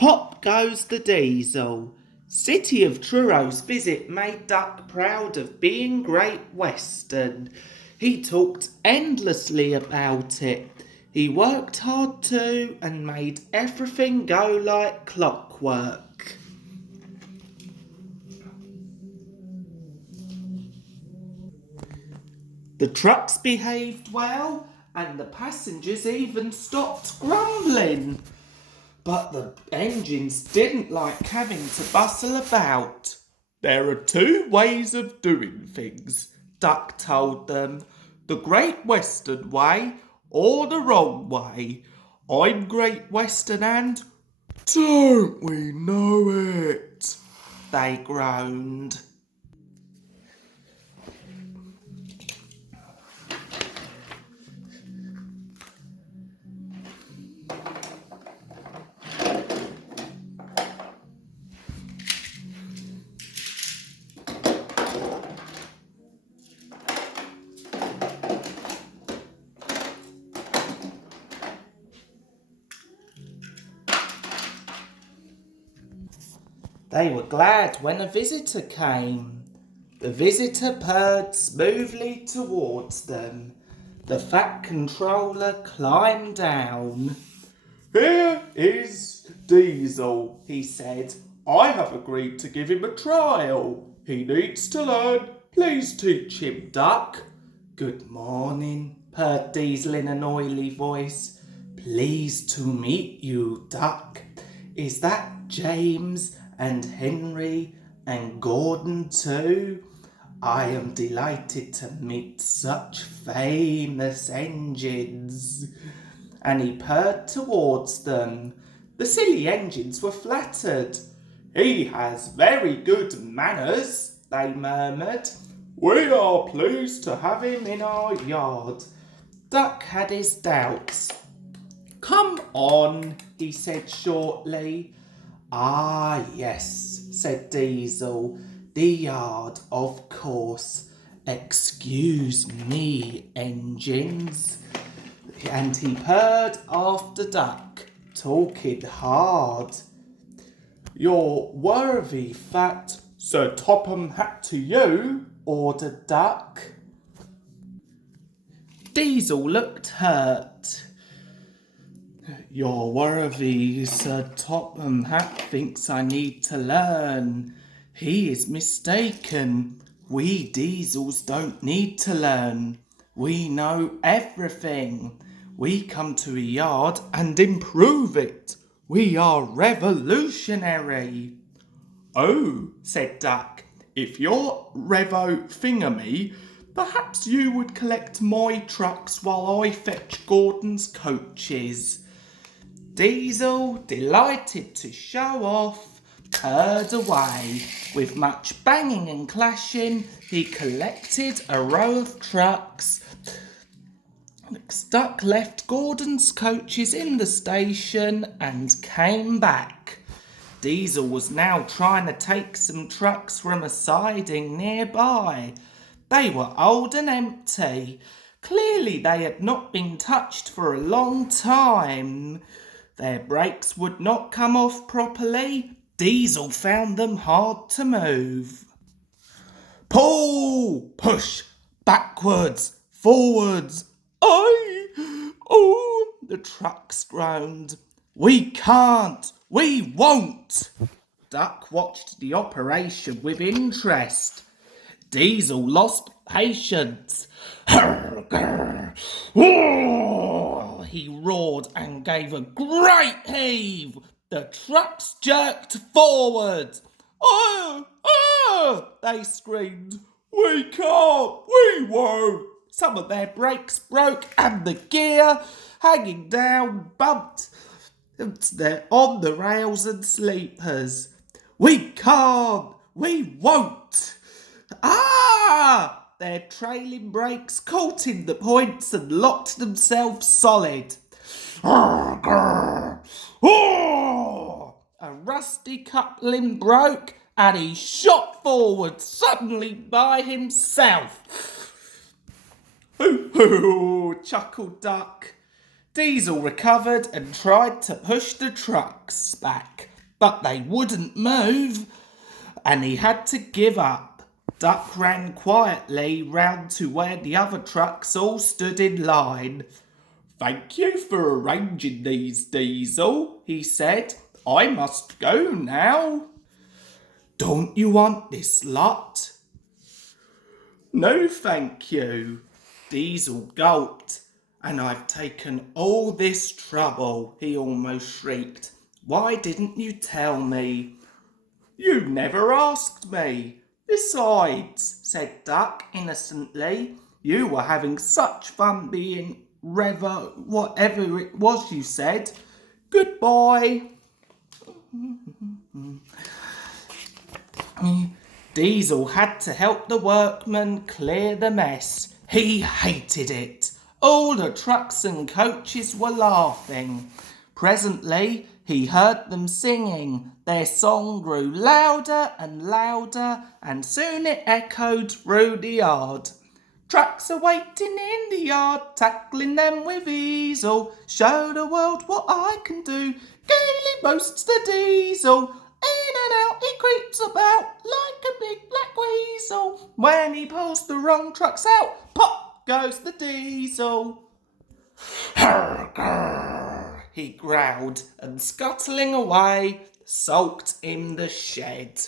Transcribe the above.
Pop goes the diesel. City of Truro visit made Duck proud of being Great Western. He talked endlessly about it. He worked hard too and made everything go like clockwork. The trucks behaved well and the passengers even stopped grumbling. But the engines didn't like having to bustle about. There are two ways of doing things, Duck told them. The Great Western way or the wrong way. I'm Great Western and don't we know it? They groaned. They were glad when a visitor came. The visitor purred smoothly towards them. The Fat Controller climbed down. Here is Diesel, he said. I have agreed to give him a trial. He needs to learn. Please teach him, Duck. Good morning, purred Diesel in an oily voice. Pleased to meet you, Duck. Is that James and Henry and Gordon too? I am delighted to meet such famous engines. And he purred towards them. The silly engines were flattered. He has very good manners, they murmured. We are pleased to have him in our yard. Duck had his doubts. Come on, he said shortly. Ah, yes, said Diesel. The yard, of course. Excuse me, engines. And he purred after Duck, talking hard. You're worthy, Fat, Sir Topham Hat to you, ordered Duck. Diesel looked hurt. Your worthy Sir Topham Hat thinks I need to learn. He is mistaken. We Diesels don't need to learn. We know everything. We come to a yard and improve it. We are revolutionary. Oh, said Duck, if you're Revo Thingamy, perhaps you would collect my trucks while I fetch Gordon's coaches. Diesel, delighted to show off, purred away. With much banging and clashing, he collected a row of trucks. Duck left Gordon's coaches in the station and came back. Diesel was now trying to take some trucks from a siding nearby. They were old and empty. Clearly they had not been touched for a long time. Their brakes would not come off properly. Diesel found them hard to move. Pull! Push! Backwards! Forwards! Oh! The trucks groaned. We can't! We won't! Duck watched the operation with interest. Diesel lost patience. He roared and gave a great heave. The trucks jerked forward. Oh! They screamed. We can't! We won't! Some of their brakes broke and the gear, hanging down, bumped. They're on the rails and sleepers. We can't! We won't! Ah! Their trailing brakes caught in the points and locked themselves solid. A rusty coupling broke and he shot forward suddenly by himself. Hoo-hoo, chuckled Duck. Diesel recovered and tried to push the trucks back. but they wouldn't move, and he had to give up. Duck ran quietly round to where the other trucks all stood in line. "Thank you for arranging these, Diesel," he said. "I must go now." "Don't you want this lot?" "No, thank you." Diesel gulped. "And I've taken all this trouble," he almost shrieked. "Why didn't you tell me?" "You never asked me. Besides," said Duck innocently, "you were having such fun being whatever it was you said. Goodbye." Diesel had to help the workmen clear the mess. He hated it. All the trucks and coaches were laughing. Presently, he heard them singing. Their song grew louder and louder, and soon it echoed through the yard. "Trucks are waiting in the yard, tackling them with easel. Show the world what I can do," gaily boasts the Diesel. In and out he creeps about like a big black weasel. When he pulls the wrong trucks out, pop goes the Diesel. "Grr, grr," he growled, and scuttling away, sulked in the shed.